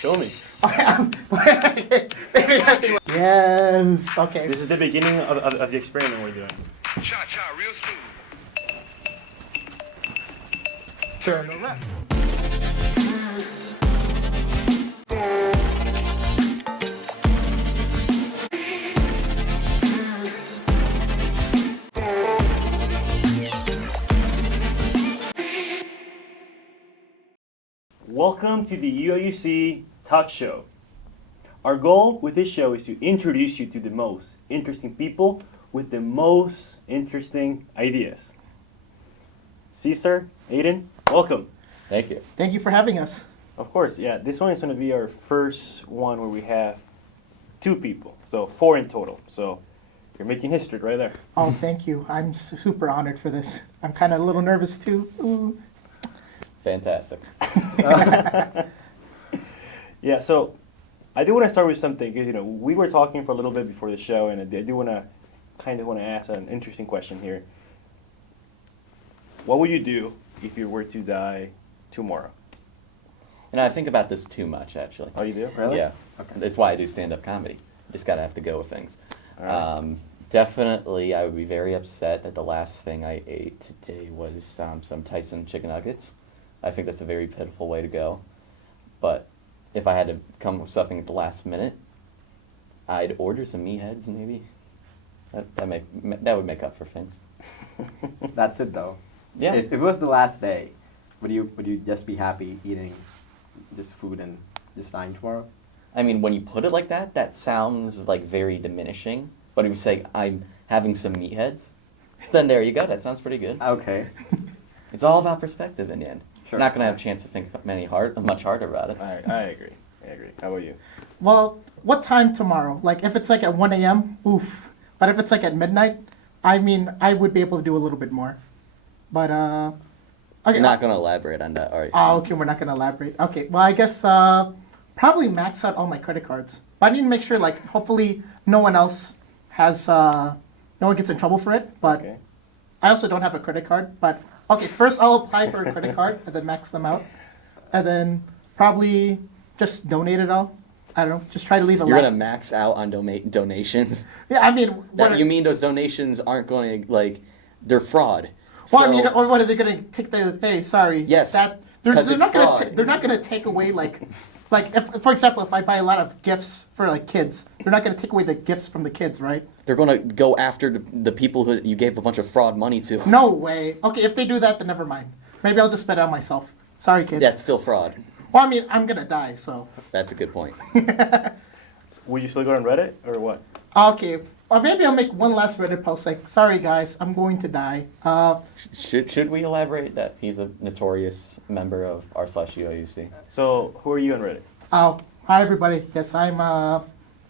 Show me. Yes. Okay. This is the beginning of the experiment we're doing. Cha-cha, real smooth. Turn around. Welcome to the UIUC Talk Show. Our goal with this show is to introduce you to the most interesting people with the most interesting ideas. Cesar, Aiden, welcome. Thank you. Thank you for having us. Of course, yeah, this one is going to be our first one where we have two people, so 4 in total. So you're making history right there. Oh, thank you. I'm super honored for this. I'm kind of a little nervous too. Ooh. Fantastic. Yeah, so I do want to start with something because we were talking for a little bit before the show, and I do want to ask an interesting question here. What would you do if you were to die tomorrow? I think about this too much, actually. Oh, you do? Really? Yeah. Okay. That's why I do stand-up comedy. Just gotta have to go with things. All right. Definitely, I would be very upset that the last thing I ate today was some Tyson chicken nuggets. I think that's a very pitiful way to go. But if I had to come up with something at the last minute, I'd order some meatheads, maybe. That would make up for things. That's it though. Yeah. If it was the last day, would you just be happy eating just food and just dying tomorrow? I mean, when you put it like that, that sounds like very diminishing. But if you say, I'm having some meatheads, then there you go. That sounds pretty good. Okay. It's all about perspective in the end. Sure. Not going to have a chance to think much harder about it. I agree. How about you? Well, what time tomorrow? Like, if it's like at 1 a.m., oof. But if it's like at midnight, I mean, I would be able to do a little bit more. But, okay. You're not going to elaborate on that, are you? Oh, okay, we're not going to elaborate. Okay, well, I guess probably max out all my credit cards. But I need to make sure, like, hopefully no one else has, no one gets in trouble for it. But Okay. I also don't have a credit card. But, okay, first I'll apply for a credit card and then max them out. And then probably just donate it all. I don't know, just try to leave a You're last... going to max out on donations? Yeah, I mean... You mean those donations aren't going to, like, they're fraud? Well, So- I mean, or what are they going to take the... Hey, sorry. Yes, They're 'cause it's not going fraud. to... They're not going to take away, like, if, for example, if I buy a lot of gifts for, like, kids, they're not going to take away the gifts from the kids, right? They're going to go after the people who you gave a bunch of fraud money to. No way. Okay, if they do that, then never mind. Maybe I'll just spend it on myself. Sorry, kids. That's still fraud. Well, I mean, I'm going to die, so... That's a good point. Would you still go on Reddit or what? Okay, or maybe I'll make one last Reddit post, like, sorry, guys, I'm going to die. Should we elaborate that he's a notorious member of r/UIUC? So who are you on Reddit? Hi, everybody. Yes, I'm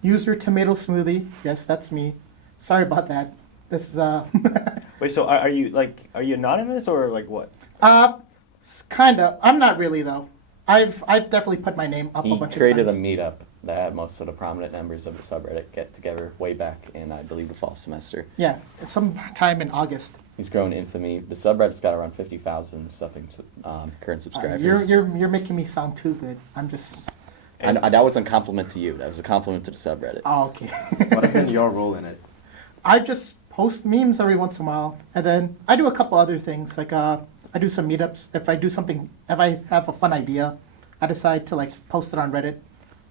user tomato smoothie. Yes, that's me. Sorry about that. This is Wait, so are you anonymous or like what? kinda. I'm not really though. I've definitely put my name up a He bunch created of a times. meetup that most of the prominent members of the subreddit get together way back in, I believe, the fall semester. Yeah, sometime in August. He's grown infamy. The subreddit's got around 50,000 current subscribers. You're making me sound too good. I'm just. And that wasn't a compliment to you. That was a compliment to the subreddit. Oh, okay. What has been your role in it? I just post memes every once in a while, and then I do a couple other things. Like I do some meetups. If I have a fun idea, I decide to like post it on Reddit,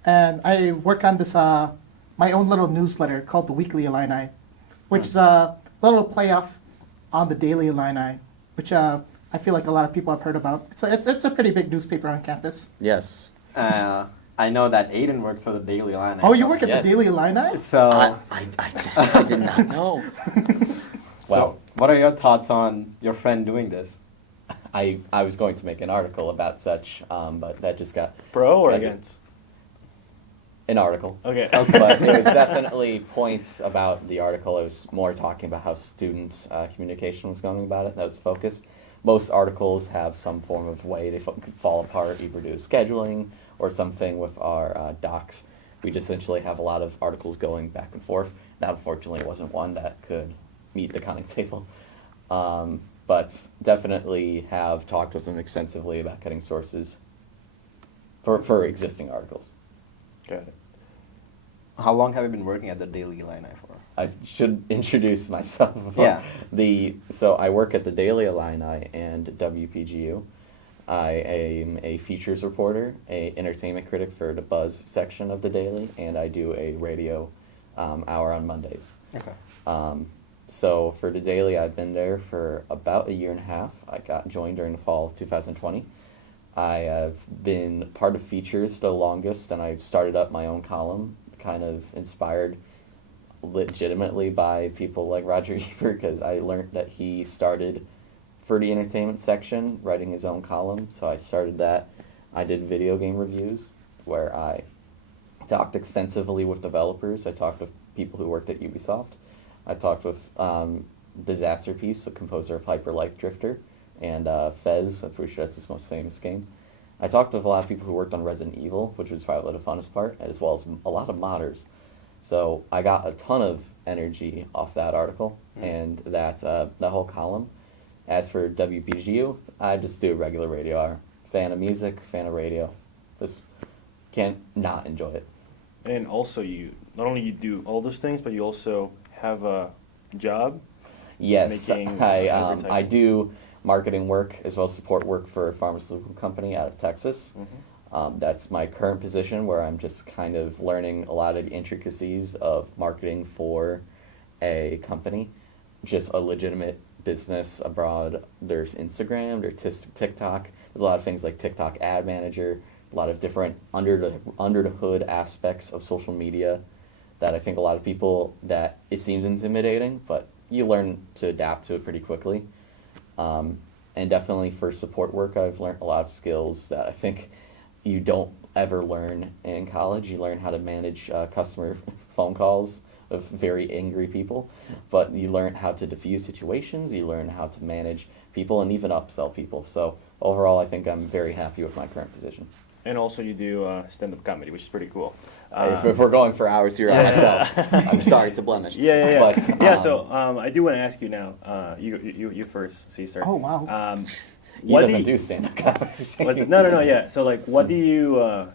and I work on this my own little newsletter called the Weekly Illini, which is a little playoff on the Daily Illini, which I feel like a lot of people have heard about. It's a pretty big newspaper on campus. Yes. I know that Aiden works for the Daily Line. Oh, you work at Yes. the Daily Illini? So, I did not know. so what are your thoughts on your friend doing this? I was going to make an article about such, but that just got Pro or Reddit. against? an article. Okay. But it was definitely points about the article. It was more talking about how students' communication was going about it. That was the focus. Most articles have some form of way they fall apart, either due to scheduling or something with our docs. We just essentially have a lot of articles going back and forth. That unfortunately wasn't one that could meet the counting table. But definitely have talked with them extensively about getting sources for existing articles. Got it. How long have you been working at the Daily Illini for? I should introduce myself. Before. Yeah. So I work at the Daily Illini and WPGU. I am a features reporter, a entertainment critic for the Buzz section of the Daily, and I do a radio hour on Mondays. Okay. So for the Daily, I've been there for about a year and a half. I got joined during the fall of 2020. I have been part of features the longest, and I've started up my own column, kind of inspired legitimately by people like Roger Ebert, because I learned that he started for the entertainment section writing his own column, so I started that. I did video game reviews where I talked extensively with developers. I talked with people who worked at Ubisoft. I talked with Disaster Piece, the composer of Hyper Light Drifter, and Fez, I'm pretty sure that's his most famous game. I talked with a lot of people who worked on Resident Evil, which was probably the funnest part, as well as a lot of modders. So I got a ton of energy off that article and that whole column. As for WPGU, I just do a regular radio hour. Fan of music, fan of radio. Just can't not enjoy it. And also, you not only you do all those things, but you also have a job. Yes, Making, I advertising. do marketing work as well as support work for a pharmaceutical company out of Texas. That's my current position, where I'm just kind of learning a lot of the intricacies of marketing for a company, just a legitimate business abroad. There's Instagram, there's TikTok. There's a lot of things like TikTok Ad Manager, a lot of different under the hood aspects of social media that I think a lot of people, that it seems intimidating, but you learn to adapt to it pretty quickly. And definitely for support work, I've learned a lot of skills that I think you don't ever learn in college. You learn how to manage customer phone calls of very angry people, but you learn how to diffuse situations, you learn how to manage people, and even upsell people. So overall, I think I'm very happy with my current position. And also, you do stand-up comedy, which is pretty cool. If we're going for hours here on myself, I'm sorry to blemish. Yeah. But, Yeah, so I do want to ask you now. You first, Cesar. Oh, wow. he doesn't do stand-up comedy. No. Yeah. So like, what do you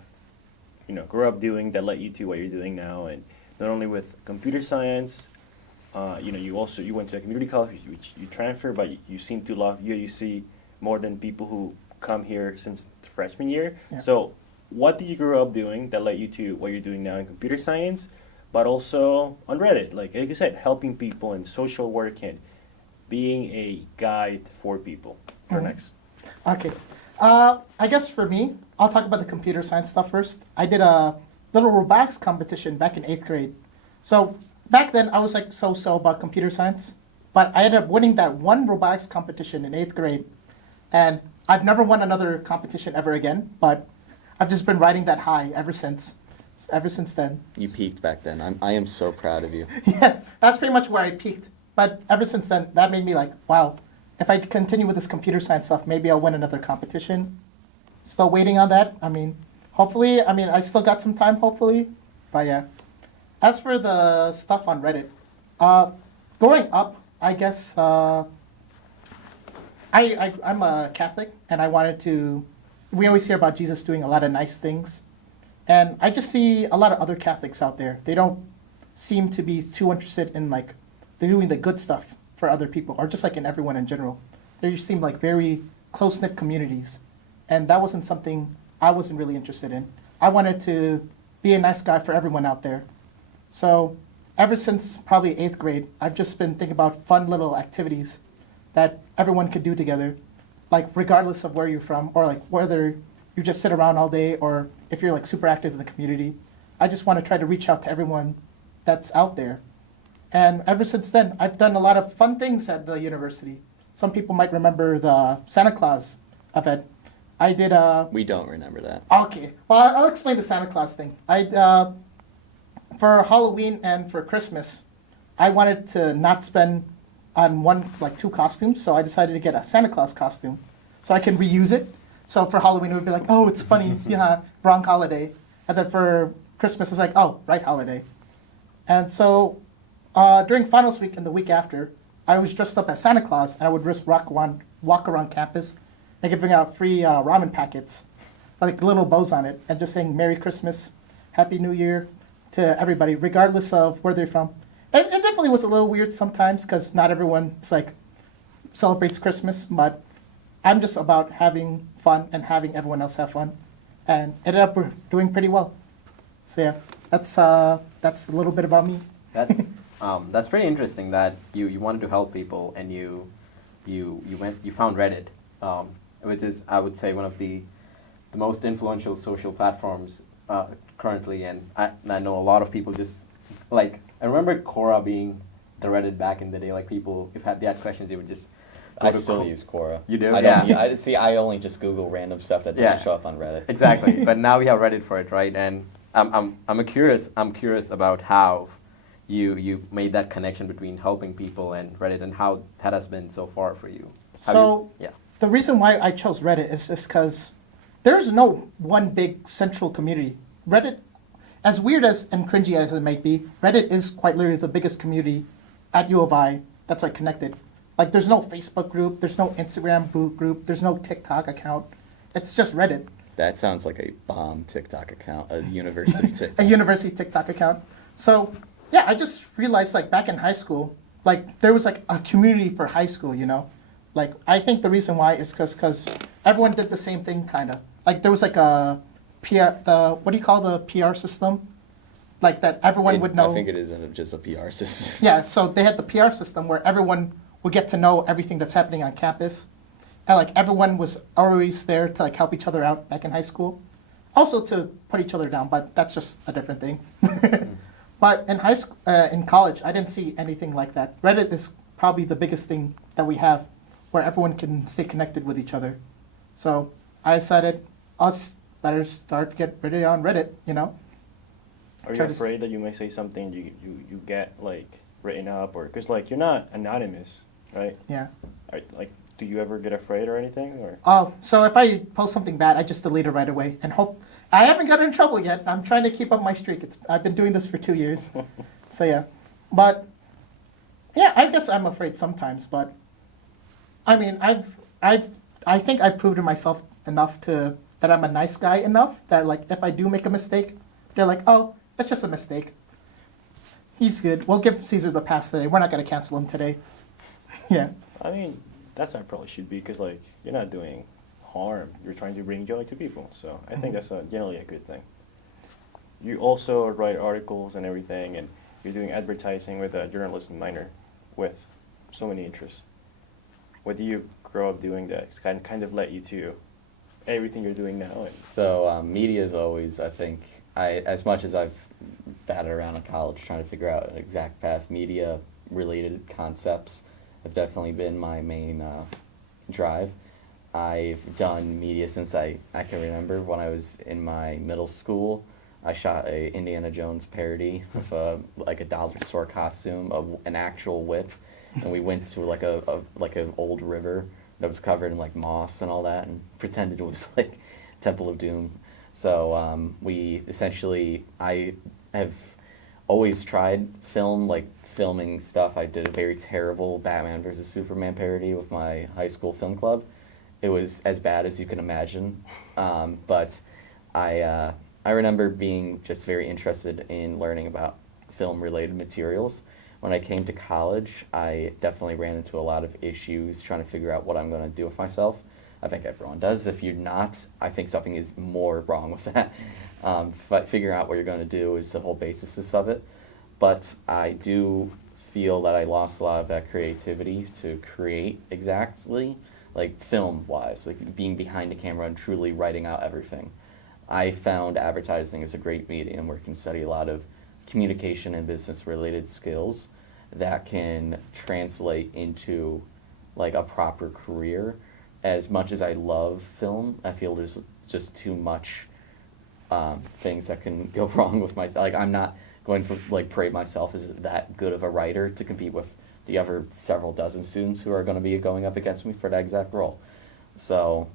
grow up doing that led you to what you're doing now? And not only with computer science, you went to a community college, which you transferred, but you seem to love UAUC more than people who come here since the freshman year. Yeah. So what did you grow up doing that led you to what you're doing now in computer science, but also on Reddit, like you said, helping people and social work and being a guide for people? For next. Okay. I guess for me, I'll talk about the computer science stuff first. I did a little robotics competition back in 8th grade. So back then, I was like so-so about computer science, but I ended up winning that one robotics competition in 8th grade, and I've never won another competition ever again, but I've just been riding that high ever since then. You peaked back then. I am so proud of you. Yeah, that's pretty much where I peaked. But ever since then, that made me like, wow, if I continue with this computer science stuff, maybe I'll win another competition. Still waiting on that. Hopefully, I still got some time, hopefully. But yeah. As for the stuff on Reddit, growing up, I guess, I'm a Catholic, and we always hear about Jesus doing a lot of nice things. And I just see a lot of other Catholics out there. They don't seem to be too interested in, like, they're doing the good stuff for other people, or just like in everyone in general. They just seem like very close-knit communities. And that wasn't something I wasn't really interested in. I wanted to be a nice guy for everyone out there. So ever since probably 8th grade, I've just been thinking about fun little activities that everyone could do together, like regardless of where you're from, or like whether you just sit around all day, or if you're like super active in the community. I just want to try to reach out to everyone that's out there. And ever since then, I've done a lot of fun things at the university. Some people might remember the Santa Claus event. I did We don't remember that. Okay, well, I'll explain the Santa Claus thing. For Halloween and for Christmas, I wanted to not spend on two costumes, so I decided to get a Santa Claus costume so I can reuse it. So for Halloween, it would be like, oh, it's funny, yeah, wrong holiday. And then for Christmas, it's like, oh, right holiday. And so during finals week and the week after, I was dressed up as Santa Claus, and I would just walk around campus and giving out free ramen packets. like little bows on it, and just saying Merry Christmas, Happy New Year to everybody, regardless of where they're from. It definitely was a little weird sometimes because not everyone is like celebrates Christmas, but I'm just about having fun and having everyone else have fun, and ended up doing pretty well. So yeah, that's a little bit about me. That's pretty interesting that you wanted to help people and you found Reddit, which is, I would say, one of the most influential social platforms currently, and I know a lot of people just like, I remember Quora being the Reddit back in the day. Like, people, if they had questions, they would just go I to still use Quora. You do? I Yeah. don't, I see. I only just Google random stuff that doesn't Yeah. show up on Reddit. Exactly. But now we have Reddit for it, right? And I'm curious about how you made that connection between helping people and Reddit, and how that has been so far for you. Yeah. The reason why I chose Reddit is just because there's no one big central community. Reddit, as weird as and cringy as it might be, Reddit is quite literally the biggest community at U of I that's like connected. Like, there's no Facebook group, there's no Instagram group, there's no TikTok account. It's just Reddit. That sounds like a bomb TikTok account, a university TikTok. A university TikTok account. So yeah, I just realized like back in high school, like there was like a community for high school, you know? Like, I think the reason why is because everyone did the same thing, kind of. Like, there was like a PR, what do you call the PR system? Like, that everyone would know. I think it is just a PR system. Yeah, so they had the PR system where everyone would get to know everything that's happening on campus. And like, everyone was always there to like help each other out back in high school. Also to put each other down, but that's just a different thing. But in high school, in college, I didn't see anything like that. Reddit is probably the biggest thing that we have, where everyone can stay connected with each other. So I decided I'll just better start get Reddit on Reddit, you know? Are you Try to afraid that you may say something you get like written up, or because like you're not anonymous, right? Yeah. Like, do you ever get afraid or anything, or? Oh, so if I post something bad, I just delete it right away and hope. I haven't gotten in trouble yet. I'm trying to keep up my streak. I've been doing this for 2 years. So yeah. But yeah, I guess I'm afraid sometimes, but I mean, I think I've proved to myself enough that I'm a nice guy enough that like if I do make a mistake, they're like, "Oh, it's just a mistake. He's good. We'll give Caesar the pass today. We're not going to cancel him today." Yeah. I mean, that's how it probably should be, because like you're not doing harm. You're trying to bring joy to people. So I think that's generally a good thing. You also write articles and everything, and you're doing advertising with a journalism minor, with so many interests. What do you grow up doing that kind of led you to everything you're doing now? So media is always, I think, as much as I've batted around in college trying to figure out an exact path, media-related concepts have definitely been my main drive. I've done media since I can remember. When I was in my middle school, I shot a Indiana Jones parody with a dollar store costume, an actual whip, and we went to like an old river that was covered in like moss and all that, and pretended it was like Temple of Doom. So I have always tried filming stuff. I did a very terrible Batman vs. Superman parody with my high school film club. It was as bad as you can imagine, but I remember being just very interested in learning about film-related materials. When I came to college, I definitely ran into a lot of issues trying to figure out what I'm going to do with myself. I think everyone does. If you're not, I think something is more wrong with that. But figuring out what you're going to do is the whole basis of it. But I do feel that I lost a lot of that creativity to create exactly, like film-wise, like being behind the camera and truly writing out everything. I found advertising is a great medium where you can study a lot of communication and business-related skills that can translate into like a proper career. As much as I love film, I feel there's just too much things that can go wrong with myself. Like, I'm not going to like parade myself as that good of a writer to compete with the other several dozen students who are going to be going up against me for that exact role. So,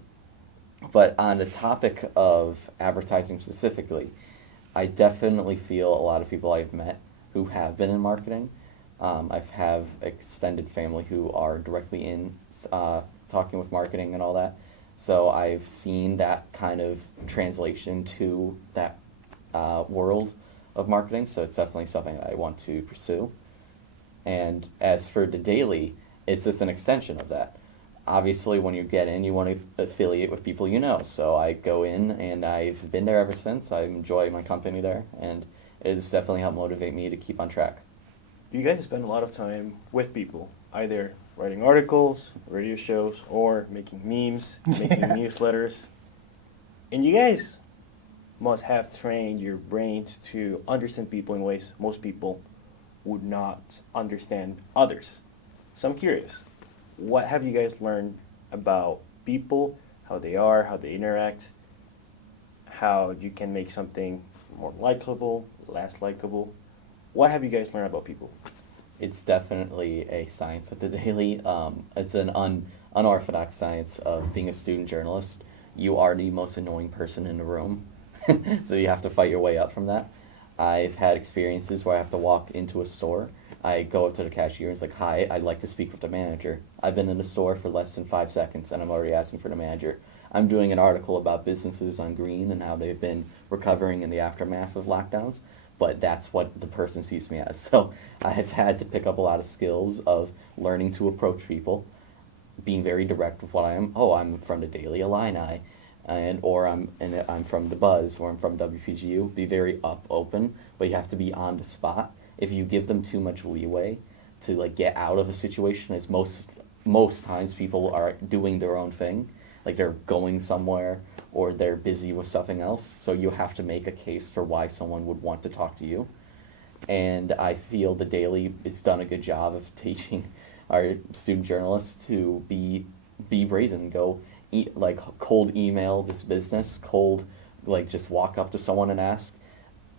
but on the topic of advertising specifically, I definitely feel a lot of people I've met who have been in marketing. I have extended family who are directly in talking with marketing and all that. So I've seen that kind of translation to that world of marketing. So it's definitely something that I want to pursue. And as for the daily, it's just an extension of that. Obviously, when you get in, you want to affiliate with people you know. So I go in, and I've been there ever since. I enjoy my company there, and it has definitely helped motivate me to keep on track. You guys spend a lot of time with people, either writing articles, radio shows, or making memes, making newsletters. And you guys must have trained your brains to understand people in ways most people would not understand others. So I'm curious, what have you guys learned about people, how they are, how they interact, how you can make something more likable, less likable? What have you guys learned about people? It's definitely a science at the daily. It's an unorthodox science of being a student journalist. You are the most annoying person in the room, so you have to fight your way up from that. I've had experiences where I have to walk into a store. I go up to the cashier and it's like, "Hi, I'd like to speak with the manager." I've been in the store for less than 5 seconds and I'm already asking for the manager. I'm doing an article about businesses on green and how they've been recovering in the aftermath of lockdowns, but that's what the person sees me as. So I've had to pick up a lot of skills of learning to approach people, being very direct with what I am. Oh, I'm from the Daily Illini, or I'm from the Buzz, or I'm from WPGU. Be very open, but you have to be on the spot. If you give them too much leeway to like get out of a situation, as most times people are doing their own thing, like they're going somewhere or they're busy with something else. So you have to make a case for why someone would want to talk to you. And I feel the Daily has done a good job of teaching our student journalists to be brazen, go cold email this business, just walk up to someone and ask.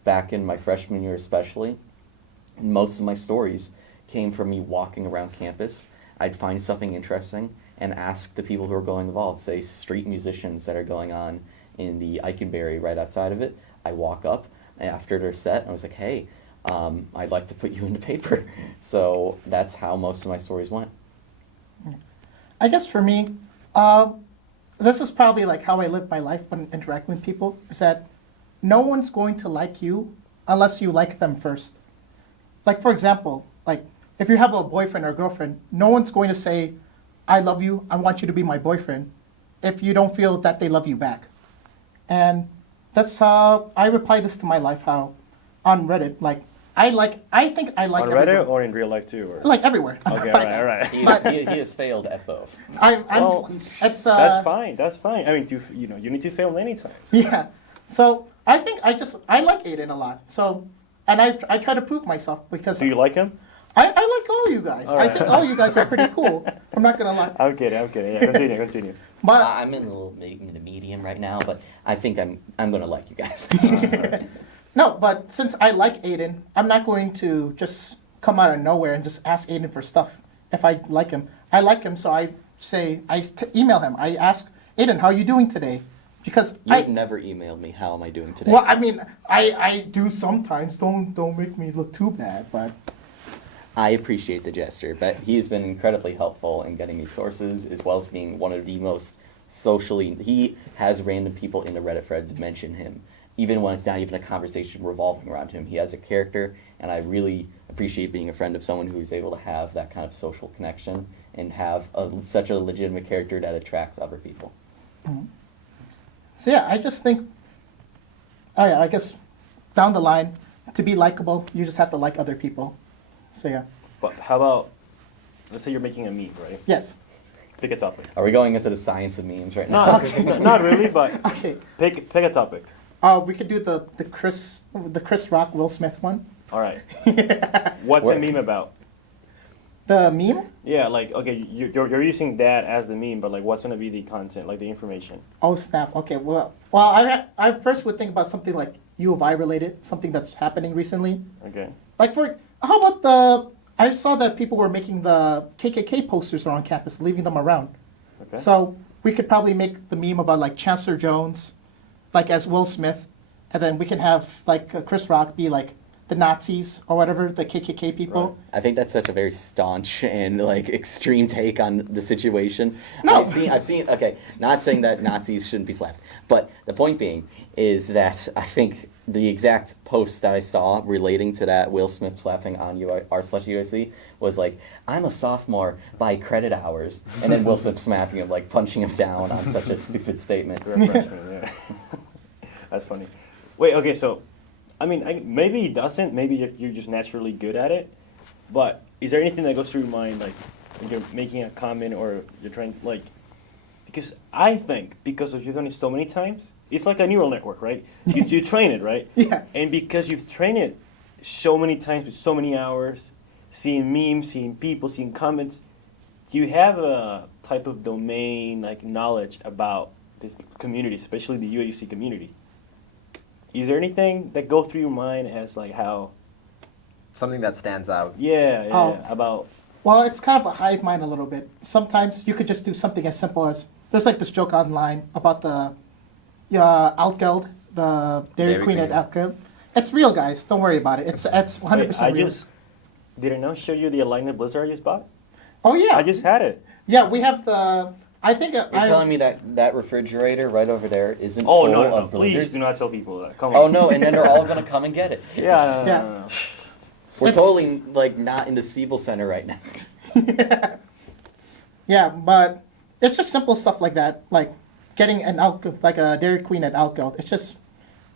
Back in my freshman year especially, most of my stories came from me walking around campus. I'd find something interesting and ask the people who are going involved, say street musicians that are going on in the Eikenberry right outside of it. I walk up after their set and I was like, "Hey, I'd like to put you in the paper." So that's how most of my stories went. I guess for me, this is probably like how I live my life when interacting with people, is that no one's going to like you unless you like them first. Like, for example, like if you have a boyfriend or girlfriend, no one's going to say, "I love you, I want you to be my boyfriend," if you don't feel that they love you back. And that's how I reply this to my life, how on Reddit, I think I like On Reddit everyone. or in real life too? Or? Like everywhere. Okay, all right. He has failed at both. Well, it's, That's fine. That's fine. I mean, you need to fail many times. Yeah. So I think I like Aiden a lot. So, and I try to prove myself because Do you like him? I like all you guys. All I right. think all you guys are pretty cool. I'm not gonna lie. I'm kidding. Yeah, continue. But I'm in the medium right now, but I think I'm gonna like you guys. no, but since I like Aiden, I'm not going to just come out of nowhere and just ask Aiden for stuff if I like him. I like him, so I email him. I ask Aiden, "How are you doing today?" Because You've never emailed me, "How am I doing today?" well, I mean, I do sometimes. Don't make me look too bad, but. I appreciate the gesture, but he has been incredibly helpful in getting me sources, as well as being one of the most socially. He has random people in the Reddit threads mention him, even when it's not even a conversation revolving around him. He has a character, and I really appreciate being a friend of someone who's able to have that kind of social connection and have such a legitimate character that attracts other people. Mm-hmm. So yeah, I just think, I guess down the line, to be likable, you just have to like other people. So yeah. But how about, let's say you're making a meme, right? Yes. Pick a topic. Are we going into the science of memes right now? Not really, but Okay. pick a topic. We could do the Chris Rock Will Smith one. All right. What's What? the meme about? The meme? Yeah, like okay, you're using that as the meme, but like what's gonna be the content, like the information? Oh snap. Okay. Well, I first would think about something like U of I related, something that's happening recently. Okay. Like how about I saw that people were making the KKK posters around campus, leaving them around. Okay. So we could probably make the meme about like Chancellor Jones, like as Will Smith, and then we can have like Chris Rock be like the Nazis or whatever, the KKK people. I think that's such a very staunch and like extreme take on the situation. No. I've seen. Okay, not saying that Nazis shouldn't be slapped, but the point being is that I think the exact post that I saw relating to that Will Smith slapping on r/USC was like, "I'm a sophomore by credit hours," and then Will Smith smacking him, like punching him down on such a stupid statement. You're a freshman, yeah. That's funny. Wait, okay, so, I mean, maybe he doesn't. Maybe you're just naturally good at it. But is there anything that goes through your mind, like, when you're making a comment or you're trying to, like, because I think because you've done it so many times, it's like a neural network, right? You train it, right? Yeah. And because you've trained it so many times with so many hours, seeing memes, seeing people, seeing comments, you have a type of domain, like, knowledge about this community, especially the UAUC community. Is there anything that goes through your mind as like how? Something that stands out. Yeah, Oh. about. Well, it's kind of a hive mind a little bit. Sometimes you could just do something as simple as there's like this joke online about the Altgeld, the Dairy Queen at Altgeld. It's real, guys. Don't worry about it. It's 100% Wait, real. did I not show you the Alignment Blizzard I just bought? Oh yeah. I just had it. Yeah, we have the. I think You're telling me that refrigerator right over there isn't Oh full no, no, of please blizzards? do not tell people that. Come on. Oh no, and then they're all gonna come and get it. Yeah. Yeah. We're It's- totally like not in the Siebel Center right now. Yeah, but it's just simple stuff like that, like getting an like a Dairy Queen at Altgeld. It's just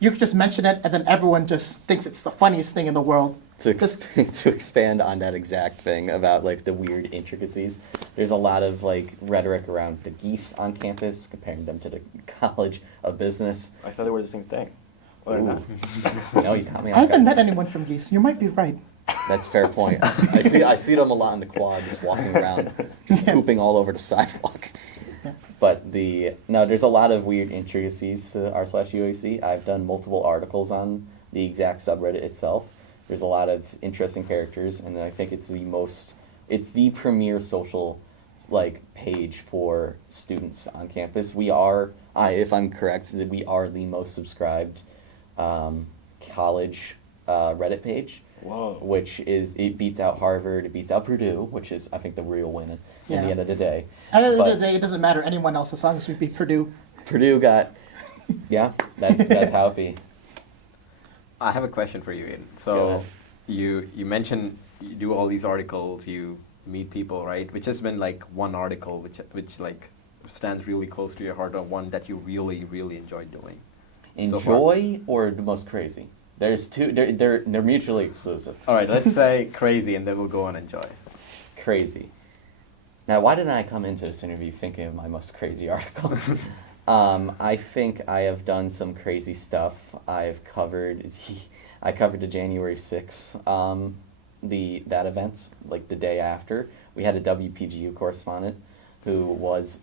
you could just mention it, and then everyone just thinks it's the funniest thing in the world. To expand on that exact thing about like the weird intricacies, there's a lot of like rhetoric around the geese on campus, comparing them to the College of Business. I thought they were the same thing. Or not. No, you caught me. I off haven't guard. met anyone from Geese. You might be right. That's a fair point. I see them a lot in the quad, just walking around, just pooping all over the sidewalk. Yeah. But there's a lot of weird intricacies to r/UAC. I've done multiple articles on the exact subreddit itself. There's a lot of interesting characters, and I think it's the premier social like page for students on campus. If I'm correct, we are the most subscribed college Reddit page. Whoa. Which it beats out Harvard, it beats out Purdue, which is I think the real win in Yeah. the end of the day. At the end But- of the day, it doesn't matter anyone else as long as we beat Purdue. Purdue got, yeah, that's how it be. I have a question for you, Ian. Go So ahead. you mentioned you do all these articles, you meet people, right? Which has been like one article which like stands really close to your heart, or one that you really really enjoy doing. So far. Enjoy or the most crazy? There's two. They're mutually exclusive. All right, let's say crazy, and then we'll go on enjoy. Crazy. Now, why didn't I come into this interview thinking of my most crazy article? I think I have done some crazy stuff. I covered the January 6th, that event, like the day after. We had a WPGU correspondent who was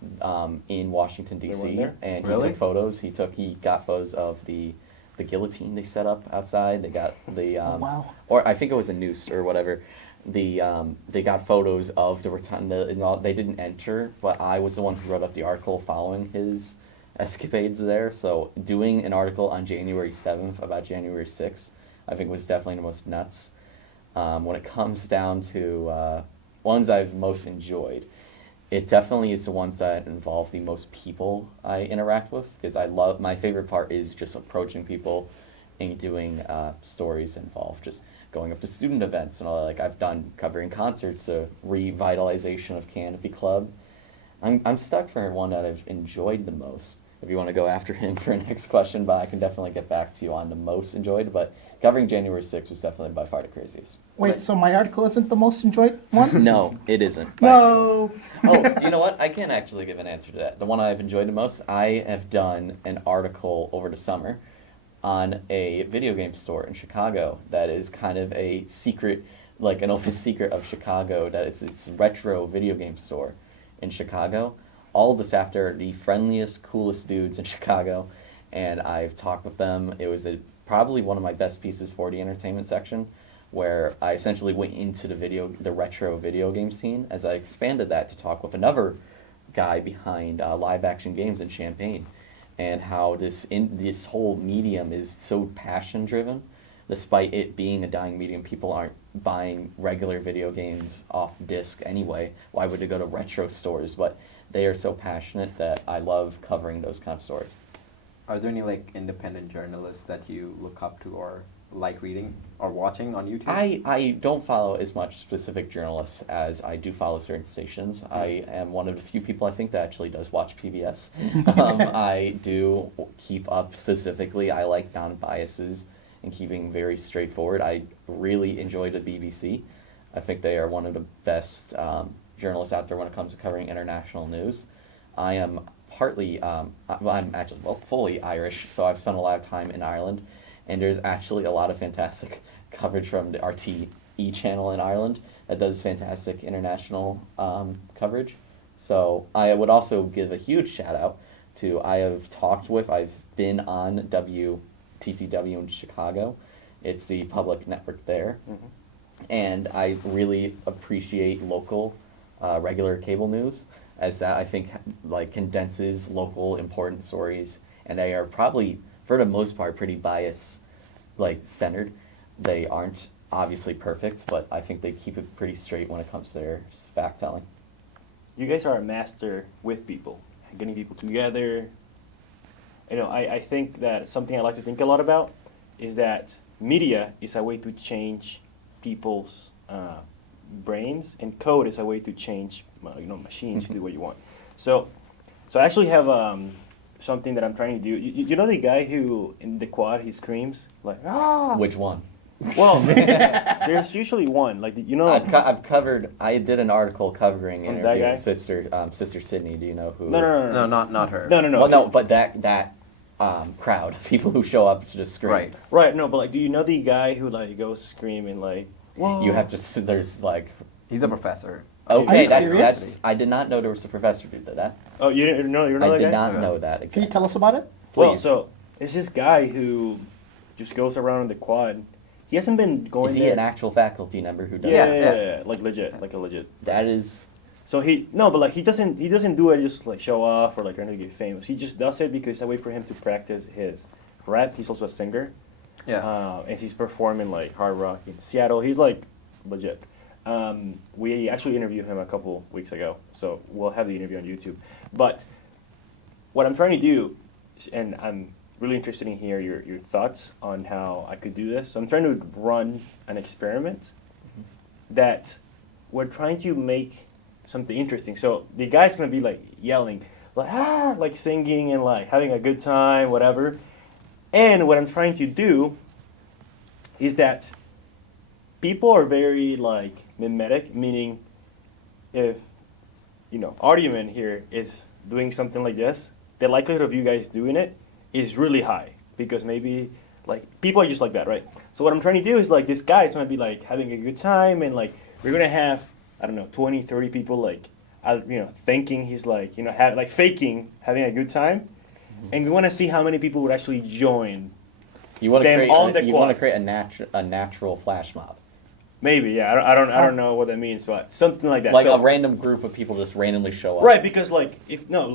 in Washington, They D.C., went there? and he Really? took photos. He got photos of the guillotine they set up outside. They got the Oh, wow. or I think it was a noose or whatever. They got photos of the rotunda and all. They didn't enter, but I was the one who wrote up the article following his escapades there. So doing an article on January 7th about January 6th, I think was definitely the most nuts. When it comes down to ones I've most enjoyed, it definitely is the ones that involve the most people I interact with, because my favorite part is just approaching people and doing stories involved, just going up to student events and all that. Like I've done covering concerts, so revitalization of Canopy Club. I'm stuck for one that I've enjoyed the most. If you want to go after him for the next question, but I can definitely get back to you on the most enjoyed. But covering January 6th was definitely by far the craziest. Wait, so my article isn't the most enjoyed one? No, it isn't. No. Oh, you know what? I can actually give an answer to that. The one I've enjoyed the most, I have done an article over the summer on a video game store in Chicago that is kind of a secret, like an open secret of Chicago, that it's a retro video game store in Chicago. All this after the friendliest, coolest dudes in Chicago, and I've talked with them. It was probably one of my best pieces for the entertainment section, where I essentially went into the retro video game scene as I expanded that to talk with another guy behind live action games in Champaign, and how this whole medium is so passion driven. despite it being a dying medium, people aren't buying regular video games off disc anyway. Why would they go to retro stores? But they are so passionate that I love covering those kind of stores. Are there any like independent journalists that you look up to or like reading or watching on YouTube? I don't follow as much specific journalists as I do follow certain stations. I am one of the few people I think that actually does watch PBS. I do keep up specifically. I like non-biases and keeping very straightforward. I really enjoy the BBC. I think they are one of the best journalists out there when it comes to covering international news. I am partly, I'm actually fully Irish, so I've spent a lot of time in Ireland, and there's actually a lot of fantastic coverage from the RTE channel in Ireland that does fantastic international coverage. So I would also give a huge shout out to, I've been on WTTW in Chicago. It's the public network there. And I really appreciate local regular cable news, as that I think like condenses local important stories, and they are probably for the most part pretty bias like centered. They aren't obviously perfect, but I think they keep it pretty straight when it comes to their fact telling. You guys are a master with people, getting people together. You know, I think that something I like to think a lot about is that media is a way to change people's brains, and code is a way to change machines to do what you want. So I actually have something that I'm trying to do. You know the guy who in the quad he screams like ah? Which one? Well, there's usually one like I've covered. I did an article covering On that interviewing guy? Sister Sydney. Do you know who? No, not her. no. Well, no, but that crowd, people who show up to just scream. Right. Right, no, but like, do you know the guy who like goes screaming like, whoa? You have to. There's like. He's a professor. Okay, you serious? that's. I did not know there was a professor who did that. Oh, you didn't know? You know I that did guy? not Yeah. know that. Can Exactly. you tell us about it? Well, Please. so it's this guy who just goes around in the quad. He hasn't been going Is he there. an actual faculty member who does Yeah, this? yeah, like legit, like a legit. That is. So he doesn't do it just like show off or like trying to get famous. He just does it because it's a way for him to practice his rap. He's also a singer. Yeah. And he's performing like hard rock in Seattle. He's like legit. We actually interviewed him a couple weeks ago, so we'll have the interview on YouTube. But what I'm trying to do, and I'm really interested in hear your thoughts on how I could do this. So I'm trying to run an experiment that we're trying to make something interesting. So the guy's gonna be like yelling, like singing and like having a good time, whatever. And what I'm trying to do is that people are very like mimetic, meaning if Argument here is doing something like this, the likelihood of you guys doing it is really high because maybe like people are just like that, right? So what I'm trying to do is like this guy is gonna be like having a good time, and like we're gonna have 20, 30 people like thinking he's like faking having a good time, and we want to see how many people would actually join. You want to Them create. on the You want to quad. create a natural flash mob, Maybe, yeah. I don't know what that means, but something like that. like So- a random group of people just randomly show up. Right, because like No.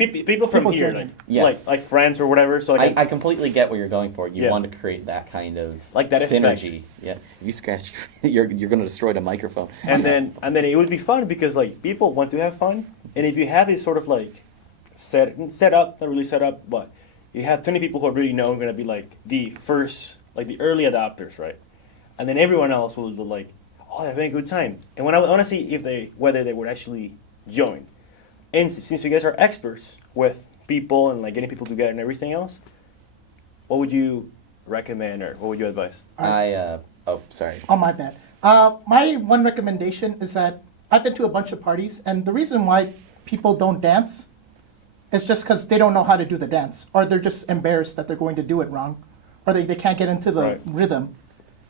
people from People here, joining. Yes. like friends or whatever. So like, I completely get what you're going for. You Yeah. want to create that kind of Like that effect. synergy. Yeah. If you scratch, you're going to destroy the microphone. and then it would be fun because like people want to have fun, and if you have this sort of like set up, not really set up, but you have 20 people who are really known going to be like the first, like the early adopters, right? And then everyone else will do like, oh, they're having a good time, and when I want to see whether they would actually join. And since you guys are experts with people and like getting people together and everything else, what would you recommend or what would you advise? Oh, sorry. Oh, my bad. My one recommendation is that I've been to a bunch of parties, and the reason why people don't dance is just because they don't know how to do the dance, or they're just embarrassed that they're going to do it wrong, or they can't get into the Right. rhythm.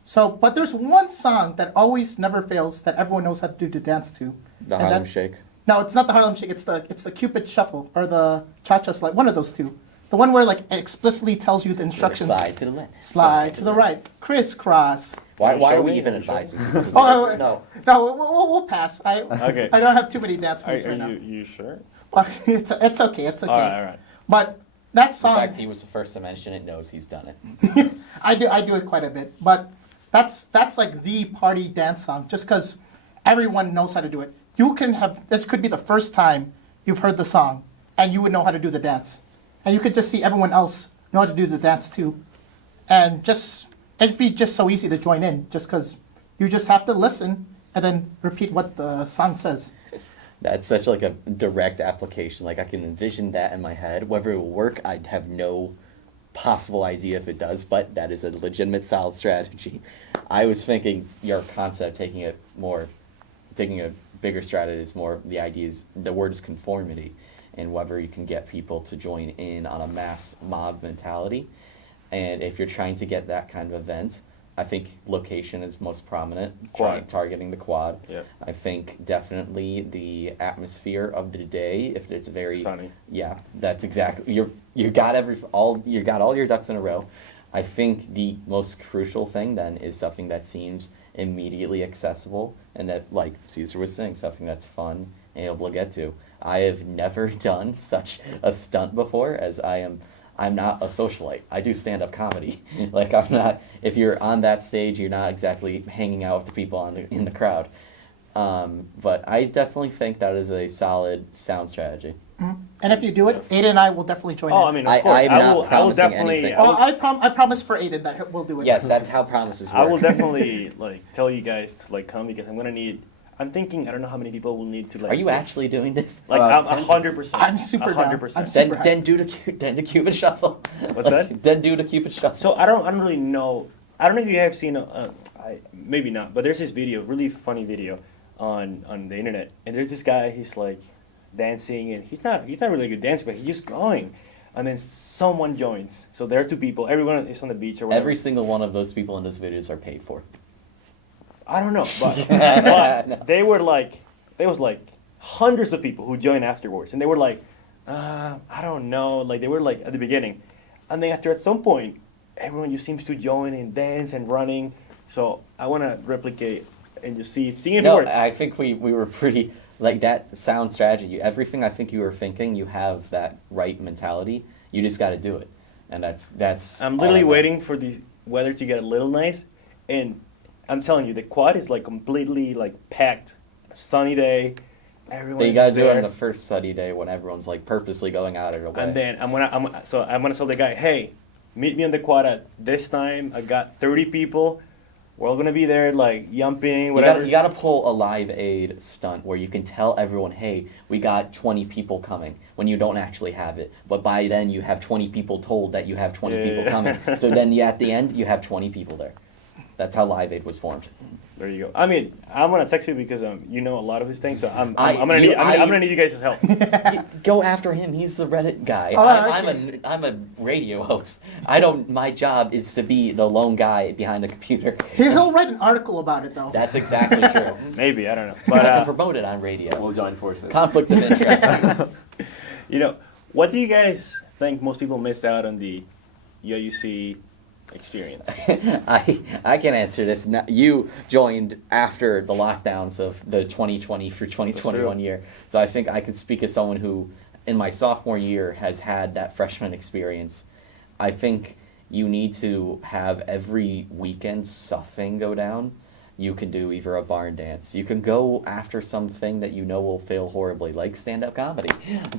So, but there's one song that always never fails that everyone knows how to do the dance to. The and Harlem that- Shake. No, it's not the Harlem Shake. It's the Cupid Shuffle or the Cha-Cha Slide. One of those two. The one where like it explicitly tells you the instructions. Slide to the left. Slide to the right. Crisscross. Why Shall are we we? even Shall we? advising? Oh, wait. No. No, we'll pass. Okay. I don't have too many dance Are moves right now. you sure? Well, it's okay. It's okay. All right. But that The song, fact he was the first to mention it knows he's done it. I do it quite a bit, but that's like the party dance song, just because everyone knows how to do it. You can have, this could be the first time you've heard the song, and you would know how to do the dance. And you could just see everyone else know how to do the dance too. And just, it'd be just so easy to join in, just because you just have to listen and then repeat what the song says. That's such like a direct application. Like I can envision that in my head. Whether it will work, I'd have no possible idea if it does, but that is a legitimate solid strategy. I was thinking your concept taking a bigger strategy is more, the idea is, the word is conformity, and whether you can get people to join in on a mass mob mentality. And if you're trying to get that kind of event, I think location is most prominent, Quad. targeting the quad. Yep. I think definitely the atmosphere of the day, if it's very Sunny. yeah, that's exactly, you got all your ducks in a row. I think the most crucial thing then is something that seems immediately accessible, and that, like Caesar was saying, something that's fun and able to get to. I have never done such a stunt before, as I'm not a socialite. I do stand-up comedy. Like, I'm not, if you're on that stage, you're not exactly hanging out with the people in the crowd. But I definitely think that is a solid sound strategy. And if you do it, Aiden and I will definitely join in. Oh, I mean, of course. I'm not I will promising definitely. anything. Well, I promise for Aiden that we'll do it. Yes, that's how promises work. I will definitely like tell you guys to like come, because I'm gonna need. I'm thinking I don't know how many people will need to like. Are you actually doing this? Like I'm 100%. I'm super down. 100%. I'm super Then do the Cupid shuffle. What's that? Then do the Cupid shuffle. So I don't really know. I don't know if you have seen maybe not, but there's this video, really funny video on the internet, and there's this guy. He's like dancing, and he's not really a good dancer, but he's just going, and then someone joins. So there are two people. Everyone is on the beach or whatever. Every single one of those people in those videos are paid for. I don't know, but they were like, there was like hundreds of people who joined afterwards, and they were like, I don't know, like they were like at the beginning, and then at some point, everyone just seems to join and dance and running. So I want to replicate and just see if it No, works. I think we were pretty, like, that sound strategy. Everything I think you were thinking, you have that right mentality. You just got to do it, and that's. I'm all literally I know. waiting for the weather to get a little nice, and I'm telling you, the quad is like completely like packed. Sunny day, everyone. But you is got to just do it there. on the first sunny day when everyone's like purposely going out of their way. And then I'm gonna tell the guy, hey, meet me on the quad at this time. I got 30 people. We're all gonna be there, like yumping, whatever. You got to pull a Live Aid stunt where you can tell everyone, hey, we got 20 people coming, when you don't actually have it. But by then you have 20 people told that you have 20 people Yeah. coming. So then at the end you have 20 people there. That's how Live Aid was formed. There you go. I mean, I'm gonna text you because you know a lot of his things, so I'm I- gonna you- need I'm I- gonna need you guys' help. Go after him. He's the Reddit guy. Oh, I'm a radio host. My job is to be the lone guy behind the computer. He'll write an article about it though. That's exactly true. Maybe I don't know, I can but promote it on radio. We'll join forces. Conflict of interest. you know, what do you guys think most people miss out on the UIUC experience? I can answer this. You joined after the lockdowns of the 2020 through 2021 year, so I think I could speak as someone who, in my sophomore year, has had that freshman experience. I think you need to have every weekend something go down. You can do either a barn dance. You can go after something that you know will fail horribly, like stand-up comedy.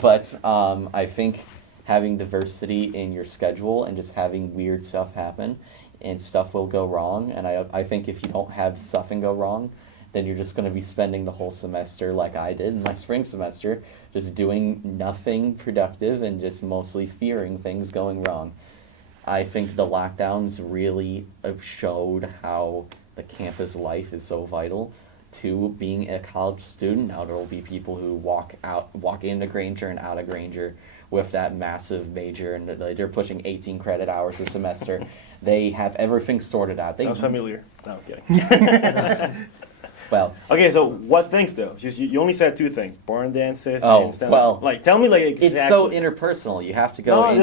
But I think having diversity in your schedule and just having weird stuff happen, and stuff will go wrong. And I think if you don't have something go wrong, then you're just going to be spending the whole semester like I did in my spring semester, just doing nothing productive and just mostly fearing things going wrong. I think the lockdowns really showed how the campus life is so vital to being a college student. Now there will be people who walk into Granger and out of Granger with that massive major, and they're pushing 18 credit hours a semester. They have everything sorted out. Sounds familiar. No, I'm kidding. Well, Okay, so what things though? Just, you only said two things: barn dances Oh, and stand well, like, tell me like exactly. it's so interpersonal. You have to go No, in.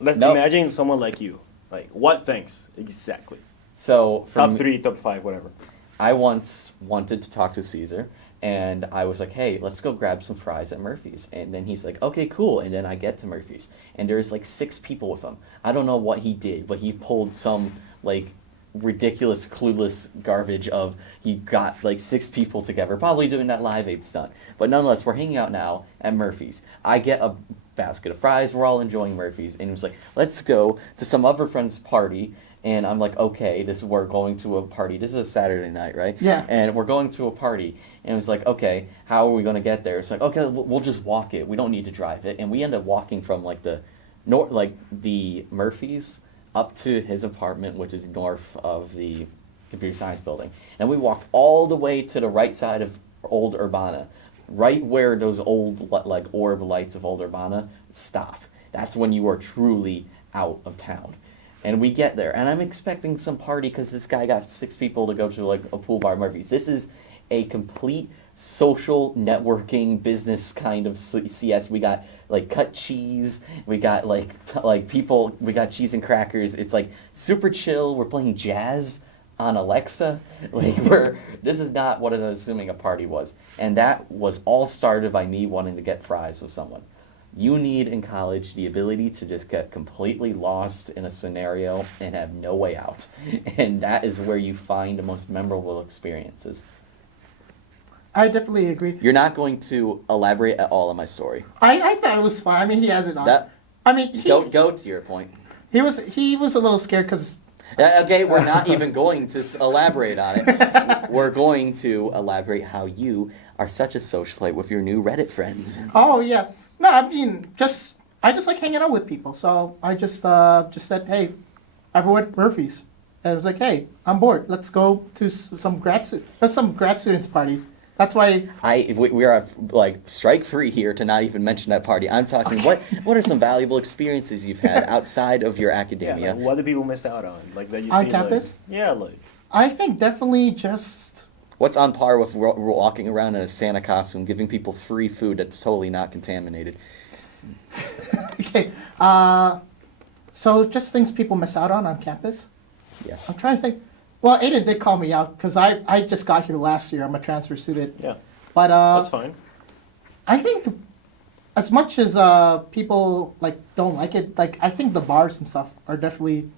let's Nope. imagine someone like you. Like, what things exactly? So for Top me- 3, top 5, whatever. I once wanted to talk to Caesar And I was like, hey, let's go grab some fries at Murphy's. And then he's like, okay, cool. And then I get to Murphy's, and there's like 6 people with him. I don't know what he did, but he pulled some like ridiculous, clueless garbage of he got like 6 people together, probably doing that Live Aid stunt. But nonetheless, we're hanging out now at Murphy's. I get a basket of fries. We're all enjoying Murphy's, and he was like, let's go to some other friend's party. And I'm like, okay, we're going to a party. This is a Saturday night, right? Yeah. And we're going to a party. And it was like, okay, how are we going to get there? It's like, okay, we'll just walk it. We don't need to drive it. And we end up walking from like the Murphy's up to his apartment, which is north of the computer science building. And we walked all the way to the right side of Old Urbana, right where those old like orb lights of Old Urbana stop. That's when you are truly out of town. And we get there, and I'm expecting some party because this guy got 6 people to go to like a pool bar at Murphy's. This is a complete social networking business kind of CS. We got like cut cheese, we got like people, we got cheese and crackers. It's like super chill. We're playing jazz on Alexa. Like this is not what I was assuming a party was. And that was all started by me wanting to get fries with someone. You need in college the ability to just get completely lost in a scenario and have no way out. And that is where you find the most memorable experiences. I definitely agree. You're not going to elaborate at all on my story. I thought it was fun. I mean, he has it on. That I mean, go to your point. he was a little scared because. Okay, we're not even going to elaborate on it. We're going to elaborate how you are such a socialite with your new Reddit friends. Oh yeah. No, I mean, I just like hanging out with people. So I just said, hey, everyone at Murphy's. And it was like, hey, I'm bored. Let's go to some grad students party. That's why We are like strike free here to not even mention that party. I'm talking what are some valuable experiences you've had outside of your Yeah, academia? like, what do people miss out on? Like that you On see, campus? Like, yeah, like I think definitely just What's on par with walking around in a Santa costume, giving people free food that's totally not contaminated? okay. So just things people miss out on campus. Yeah. I'm trying to think. Well, Aiden did call me out because I just got here last year. I'm a transfer student. yeah, But that's fine. I think as much as people like don't like it, like I think the bars and stuff are definitely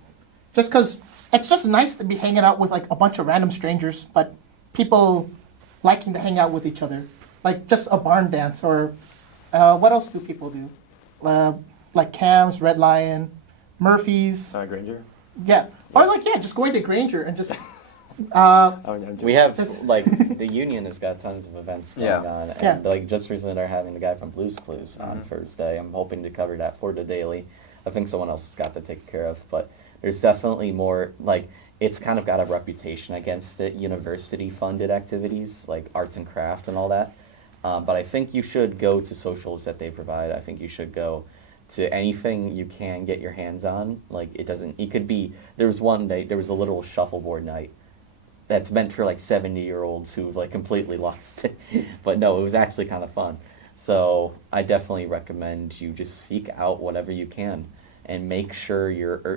just because it's just nice to be hanging out with like a bunch of random strangers, but people liking to hang out with each other, like just a barn dance or what else do people do? Like Cam's, Red Lion, Murphy's, Granger. yeah, or like just going to Granger and just We have That's- like the union has got tons of events going Yeah. on, and Yeah. like just recently they're having the guy from Blue's Clues on Thursday. I'm hoping to cover that for the daily. I think someone else has got that taken care of, but there's definitely more like it's kind of got a reputation against it. University funded activities like arts and craft and all that. But I think you should go to socials that they provide. I think you should go to anything you can get your hands on. Like it could be, there was one night, there was a literal shuffleboard night that's meant for like 70-year-olds who've like completely lost it. But no, it was actually kind of fun. So I definitely recommend you just seek out whatever you can and make sure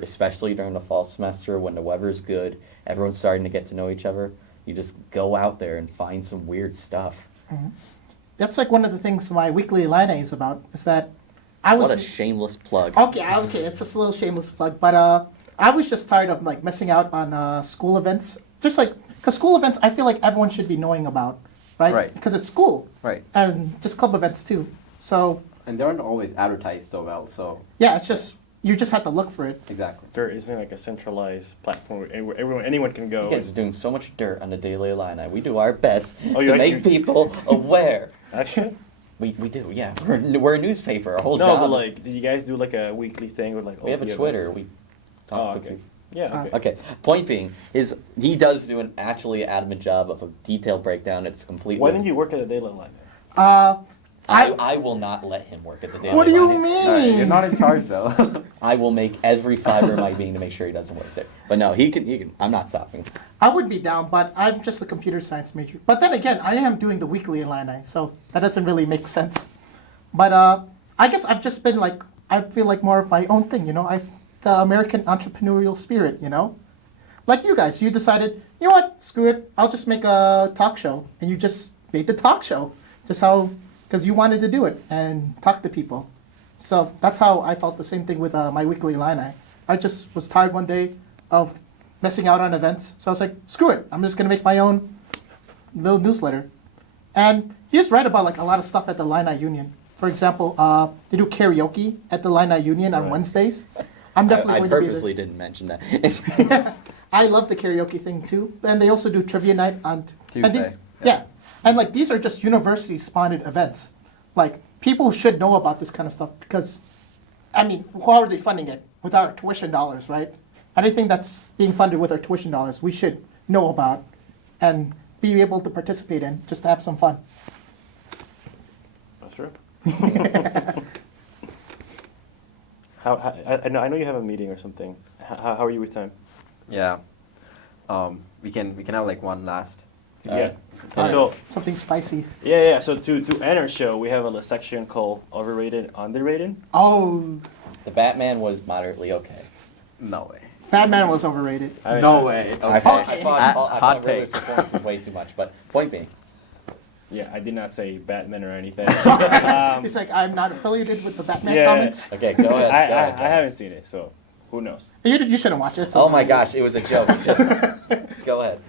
especially during the fall semester when the weather's good, everyone's starting to get to know each other, you just go out there and find some weird stuff. that's like one of the things my weekly Illini is about is that I was What a shameless plug. okay, it's just a little shameless plug, but I was just tired of like missing out on school events. Just like because school events, I feel like everyone should be knowing about, right? Right. Because it's school, Right. and just club events too. So And they aren't always advertised so well, so yeah, it's just you just have to look for it. exactly. There isn't like a centralized platform where anyone can go. You guys are doing so much dirt on the Daily Illini. We do our best Oh, to you make actually- people aware. Actually, We do, yeah. We're a newspaper. Our whole no, job. but like, did you guys do like a weekly thing with like? we have a OT Twitter. events? We talk Oh, to okay. people. Yeah. Okay. Okay. Point being is he does do an actually adamant job of a detailed breakdown. It's completely. Why didn't you work at the Daily Line? I will not let him work at the Daily What do you Line. mean? All right, you're not in charge though. I will make every fiber of my being to make sure he doesn't work there. But no, he can. I'm not stopping. I would be down, but I'm just a computer science major. But then again, I am doing the weekly Illini, so that doesn't really make sense. But I guess I've just been like, I feel like more of my own thing, you know? The American entrepreneurial spirit, you know? Like you guys, you decided, you know what, screw it, I'll just make a talk show. And you just made the talk show. Just how, because you wanted to do it and talk to people. So that's how I felt the same thing with my weekly Illini. I just was tired one day of missing out on events. So I was like, screw it. I'm just going to make my own little newsletter. And he just read about like a lot of stuff at the Illini Union. For example, they do karaoke at the Illini Union on Right. Wednesdays. I'm definitely I going to be purposely didn't mention that. there. I love the karaoke thing too. And they also do trivia night on and Tuesday, these, yeah. yeah. And like these are just university sponsored events. Like people should know about this kind of stuff because, I mean, how are they funding it? With our tuition dollars, right? Anything that's being funded with our tuition dollars, we should know about and be able to participate in just to have some fun. That's true. I know you have a meeting or something. How are you with time? Yeah. We can have like one last. All Yeah. right. So Something spicy. yeah. So to end our show, we have a section called overrated, underrated. Oh, The Batman was moderately okay. No way. Batman was overrated. I mean, No way. I Okay. thought, Okay. I Hot thought Riddler's take. performance was way too much, but point being, Yeah, I did not say Batman or anything. It's like I'm not affiliated with the Batman yeah. comments. okay, go ahead. I, go ahead, I haven't seen it, so who knows? You shouldn't watch it. It's Oh my overrated. gosh, it was a joke. Just go ahead.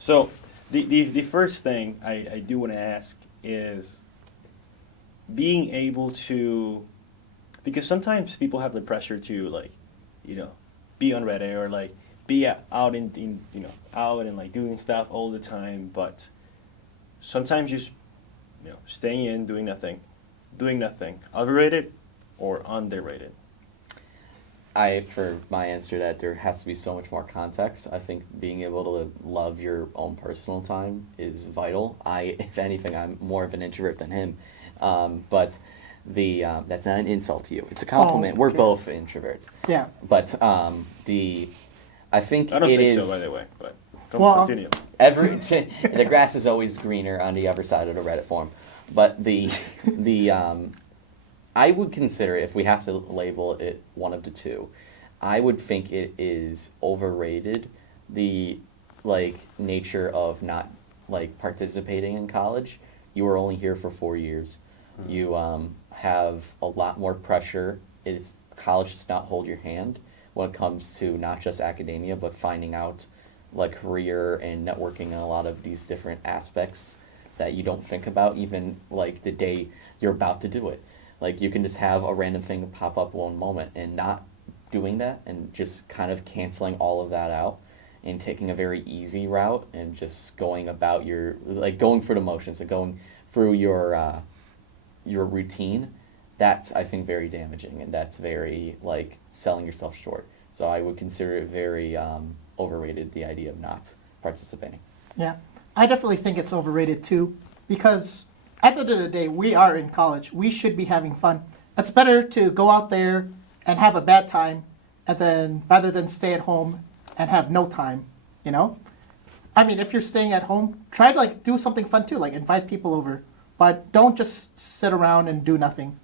So the first thing I do want to ask is being able to, because sometimes people have the pressure to like, be on Reddit or like be out in out and like doing stuff all the time, but sometimes just staying in, doing nothing, overrated or underrated. For my answer to that, there has to be so much more context. I think being able to love your own personal time is vital. If anything, I'm more of an introvert than him. But that's not an insult to you. It's a compliment. We're okay. both introverts. Yeah. But I think I don't it think is so, by the way, but Well, continue. the grass is always greener on the other side of the Reddit forum. But the I would consider, if we have to label it one of the two, I would think it is overrated, the nature of not participating in college. You are only here for 4 years. Mhm. You have a lot more pressure. College does not hold your hand when it comes to not just academia, but finding out career and networking and a lot of these different aspects that you don't think about even the day you're about to do it. You can just have a random thing pop up one moment, and not doing that and just kind of canceling all of that out and taking a very easy route and just going about your going through the motions and going through your routine. That's, I think, very damaging, and that's very selling yourself short. So I would consider it very overrated, the idea of not participating. Yeah, I definitely think it's overrated too, because at the end of the day, we are in college. We should be having fun. It's better to go out there and have a bad time, and then rather than stay at home and have no time. I mean, if you're staying at home, try to do something fun too, invite people over, but don't just sit around and do nothing.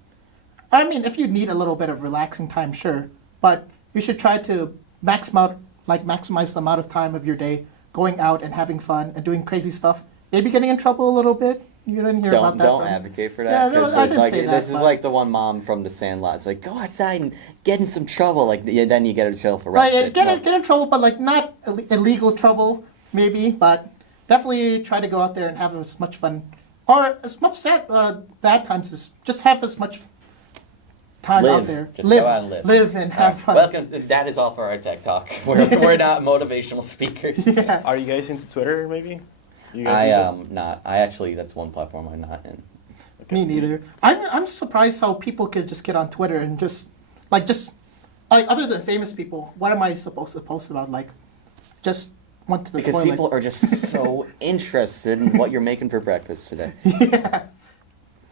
I mean, if you need a little bit of relaxing time, sure, but you should try to maximize the amount of time of your day going out and having fun and doing crazy stuff. Maybe getting in trouble a little bit. You didn't hear about that. Don't from- advocate for Yeah, that, no, because I didn't say that, this is but- like the one mom from The Sandlot. It's go outside and get in some trouble. Then you get yourself Like, arrested. get No. in trouble, but not illegal trouble, maybe. But definitely try to go out there and have as much fun, or as much bad times as just have as much time out Live. there. Just go out and live. Live and have fun. Welcome. That is all for our tech talk. We're not motivational speakers. Yeah. Are you guys into Twitter, maybe? You I guys use it? am not. I actually, that's one platform I'm not in. Okay. Me neither. I'm surprised how people could just get on Twitter and just other than famous people, what am I supposed to post about? Just went to the Because toilet. people are just so interested in what you're making for breakfast today. Yeah.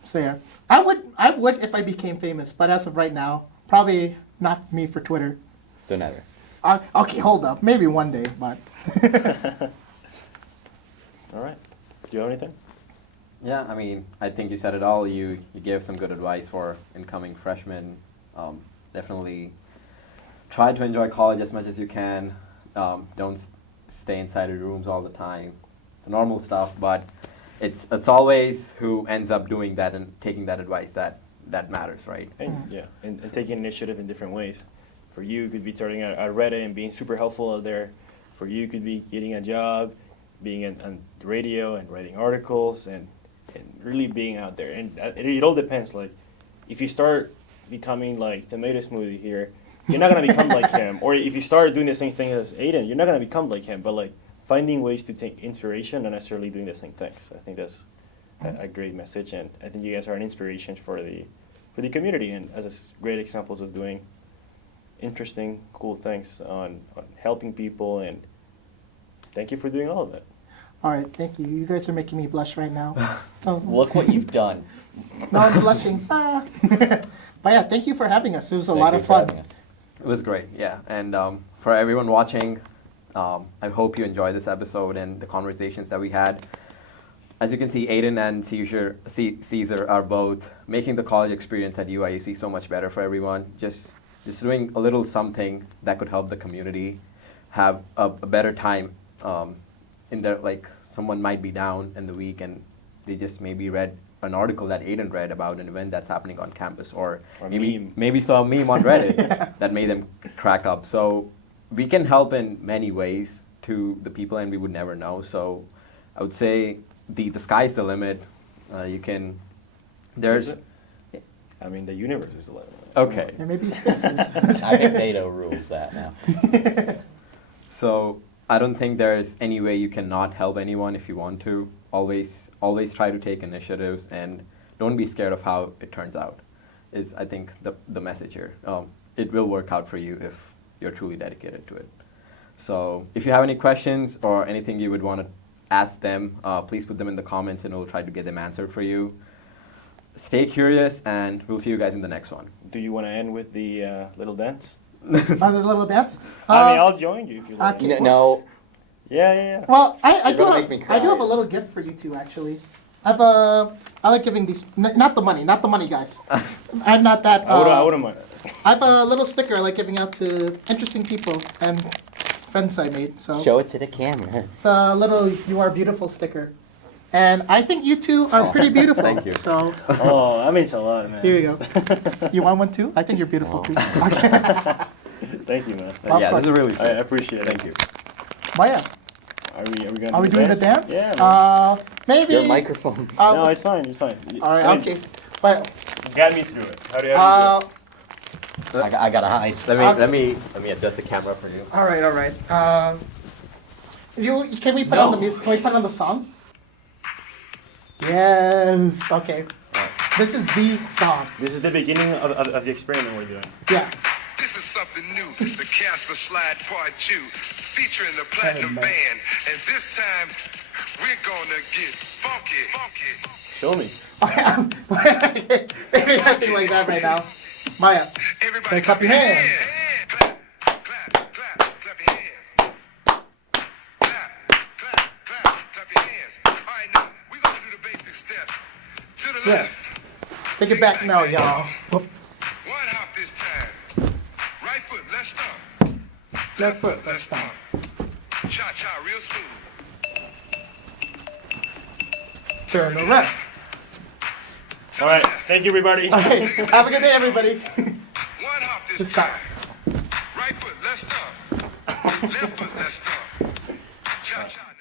So yeah, I would if I became famous, but as of right now, probably not me for Twitter. So never. Okay, hold up, maybe one day, but All right. Do you have anything? Yeah, I mean, I think you said it all. You gave some good advice for incoming freshmen. Definitely try to enjoy college as much as you can. Don't stay inside your rooms all the time. The normal stuff, but it's always who ends up doing that and taking that advice that matters, right? And, yeah, and taking initiative in different ways. For you, it could be starting at Reddit and being super helpful out there. For you, it could be getting a job, being on the radio and writing articles and really being out there. And it all depends. Like, if you start becoming like Tomato Smoothie here, you're not gonna become like him. Or if you start doing the same thing as Aiden, you're not gonna become like him. But like finding ways to take inspiration, not necessarily doing the same things. I think that's a great message, and I think you guys are an inspiration for the community, and as great examples of doing interesting, cool things on helping people. And thank you for doing all of it. All right, thank you. You guys are making me blush right now. Oh, Look what you've done. no, I'm blushing. Ah. But yeah, thank you for having us. It was a Thank lot you of for fun. having us. It was great, yeah. And for everyone watching, I hope you enjoyed this episode and the conversations that we had. As you can see, Aiden and Caesar are both making the college experience at UIUC so much better for everyone. Just doing a little something that could help the community have a better time. In their, like, someone might be down in the week and they just maybe read an article that Aiden read about an event that's happening on campus, or meme. maybe saw a meme on Reddit that made them crack up. So we can help in many ways to the people, and we would never know. So I would say the sky's the limit. You can, there's, Is it? I mean, the universe is the limit. okay. There may be spaces. I think NATO rules that now. So I don't think there's any way you cannot help anyone if you want to. Always try to take initiatives and don't be scared of how it turns out, is I think the message here. It will work out for you if you're truly dedicated to it. So if you have any questions or anything you would want to ask them, please put them in the comments and we'll try to get them answered for you. Stay curious, and we'll see you guys in the next one. Do you want to end with the little dance? On the little dance. I mean, I'll join you if you like. okay. No, Yeah. Well, I You're do gonna have, make me I do cry. have a little gift for you two, actually. I like giving these, not the money, guys. I'm not that. I wouldn't mind. I have a little sticker I like giving out to interesting people and friends I made. So show it to the camera. it's a little "You Are Beautiful" sticker, and I think you two are pretty beautiful. Thank you. So Oh, that means a lot, man. here you go. You want one too? I think you're beautiful too. Okay. Thank you, man. Of Yeah, this is course. really I sweet. appreciate it. Thank you. Maya, Are we gonna are we doing the dance? Yeah. Man. Maybe. Your microphone. No, it's fine. It's fine. All right. I mean, Okay. But Guide me through it. How do you I gotta hide. Let me adjust the camera for you. all right. All right. Can we put on the music? Can we put on the song? Yes. Okay. This is the song. This is the beginning of the experiment we're doing. Yeah. This is something new, the Casper Slide Part 2, featuring the Platinum Band. And this time, we're gonna get funky. Show me. Maybe nothing like that right now. Maya. Everybody Clap your hands. Clap, clap your hands. Clap your hands. All right, now, we're gonna do the basic steps. To the Yeah. left, Take it back now, y'all. one hop this time. Right foot, let's stomp. Left foot, let's stomp. Cha-cha, real smooth. Turn around. All right. Thank you, everybody. All right. Have a good day, everybody. One hop this Just stop. time. Right foot, let's stomp. Left foot, let's stomp. Cha-cha.